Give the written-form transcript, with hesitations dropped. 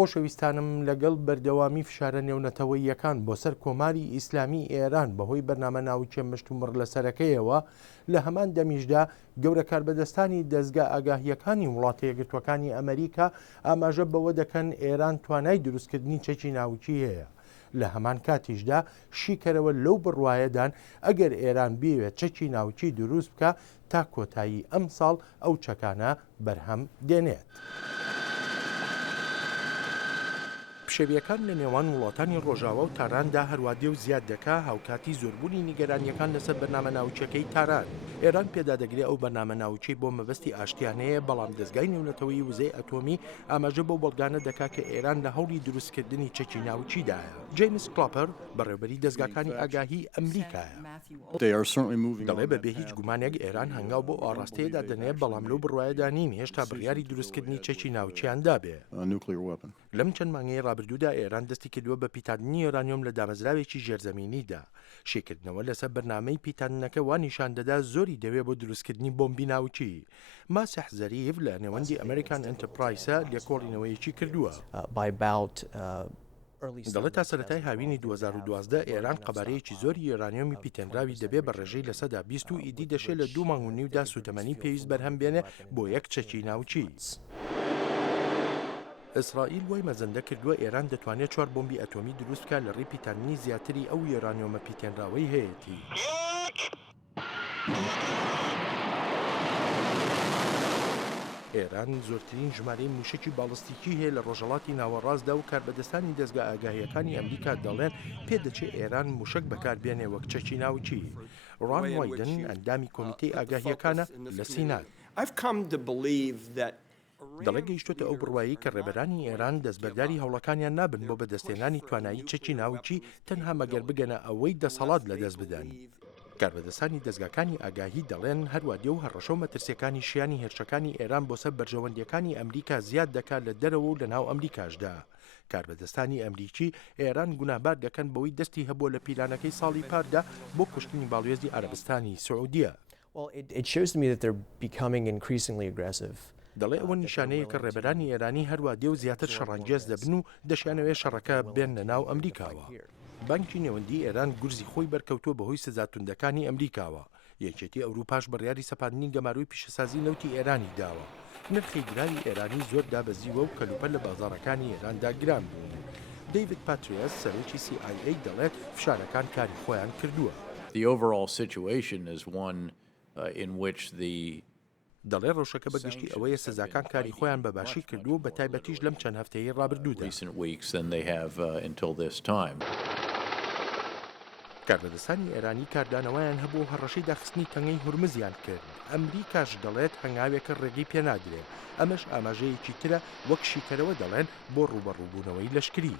خۆشەویستانم لەگەڵ بەردەوامی فشارە نێونەتەوەییەکان بۆ سەر کۆماری ئیسلامی ئێران بەهۆی بەرنامە ناوچە مشتومڕ لەسەرەکەیەوە لە هەمان دەمیشدا گەورە کاربەدەستانی دەستگا ئاگاهیەکانی وڵاتە یەکگرتووەکانی ئەمریکا ئاماژە بەوە دەکەن ئێران توانای دروستکردنی چەکی ناوچی هەیە. لە هەمان کاتیشدا شیکەرەوە لەو بڕوایەدان ئەگەر ئێران بێوێت چەکی ناوچی دروست بکە تا کۆتایی ئەم ساڵ ئەو چەکانە بەرهەم دێنێت. پشەویەکان لە نێوان وڵاتانی ڕۆژاوە و تاراندا هەروادێ و زیاد دەکا هاوکاتی زۆربوونی نیگەرانیەکان لەسەر بەرنامە ناوچەکەی تاران. ئێران پێدادەگرێت ئەو بەرنامە ناوچەی بۆ مەبەستی ئاشتیانەیە، بەڵام دەستگای نێونەتەوەیی وزەی ئەتۆمی ئاماژە بۆ بەڵگانە دەکا کە ئێران لە هەوڵی دروستکردنی چەکی ناوچیدایە. جەیمس کلاپەر بەڕێوەبەری دەستگاکانی ئاگاهی ئەمریکایە. دەڵێ بەبێ هیچ گومانێک ئێران هەنگاو بۆ ئاڕاستەیەدا دەنێت، بەڵام لەو بڕوایەدا نین هێشتا بڕیاری دروستکردنی چەکی ناوچیاندا بێ. لەم چەند مانگەی ڕابردوودا ئێران دەستی کردووە بە پیتاندنی یۆرانیۆم لە دامەزراوێکی ژێرزەمینیدا. شێکردنەوە لەسەر بەرنامەی پیتاندنەکە وان نیشان دەدا زۆری دەوێت بۆ دروستکردنی بۆمبی ناوچی. ماسیح زەریف لە نێوەندی ئەمریکان ئەنتەرپرایسە لێکۆڵینەوەیەکی کردووە. دەڵێت تا سەرەتای هاوینی 2012 ئێران قەبارەیەکی زۆری یۆرانیۆمی پیتەنراوی دەبێ بە ڕێژەی لە سەدا 20 و ئیدی دەشێت لە 2 مانگ و نیودا سوتەمەنی پێویست بەرهەم بێنێ بۆ یەک چەکی ناوچی. ئیسرائیل وای مەزەندە کردووە ئێران دەتوانێت 4 بۆمبی ئەتۆمی دروست بکات لە ڕێی پیتاننی زیاتری ئەو یۆرانیۆمە پیتێنراوەی هەیەتی. ئێران زۆرترین ژمارەی موشکی باڵستیکی هەیە لە ڕۆژهەڵاتی ناوەڕاستدا و کاربەدەستانی دەستگا ئاگاهیەکانی ئەمریکا دەڵێن پێدەچێت ئێران موشک بەکاربێنێ وەک چەکی ناوچی. ڕان وایدن ئەندامی کۆمیتەی ئاگاهیەکانە لە سینات. دەڵێ گەیشتوتە ئەو بڕوایی کە ڕێبەرانی ئێران دەستبەرداری هەوڵەکانیان نابن بۆ بەدەستێنانی توانایی چەکی ناوچی تەنها مەگەر بگەنە ئەوەی دەسەڵات لە دەست بدەن. کاربەدەستانی دەستگاکانی ئاگاهی دەڵێن هەروادێ و هەڕەشە و مەترسیەکانی شیانی هێرشەکانی ئێران بۆ سەر بەرژەوەندیەکانی ئەمریکا زیاد دەکات لە دەرەوە و لە ناو ئەمریکاشدا. کاربەدەستانی ئەمریکی ئێران گوناهبار دەکەن بەوەی دەستی هەبووە لە پیلانەکەی ساڵی پاردا بۆ کوشتنی باڵوێزی عەرەبستانی سعودیە. دەڵێ ئەوە نیشانەیە کە ڕێبەرانی ئێرانی هەروادێ و زیاتر شەڕانگێز دەبن و دەشیانەوێت شەڕەکە بێن لە ناو ئەمریکاوە. بانکی نێوەندی ئێران گورزی خۆی بەرکەوتووە بەهۆی سزاتوندەکانی ئەمریکاوە. یەکێتی ئەوروپاش بڕیاری سەپاندنی گەماروی پیشەسازی نەوتی ئێرانی داوە. نرخی گراوی ئێرانی زۆر دابەزیوە و کەلوپەر لە بازاڕەکانی ئێراندا گران بوون. دەیڤید پاتریەس سەرۆکی CIA دەڵێت فشارەکان کاری خۆیان کردووە. دەڵێ ڕۆژەکە بەگشتی ئەوەیە سزاکان کاری خۆیان بەباشی کردووە بە تایبەتیش لەم چەند هەفتەیەی ڕابردوودا. کاربەدەستانی ئێرانی کاردانەوەیان هەبوو هەڕەشەی داخستنی تەنگەی هورمزیان کرد. ئەمریکاش دەڵێت هەنگاوێکە ڕێگەی پێنادرێت. ئەمەش ئاماژەیەکی ترە وەک شیکەرەوە دەڵێن بۆ ڕوبەڕووبوونەوەی لەشکری.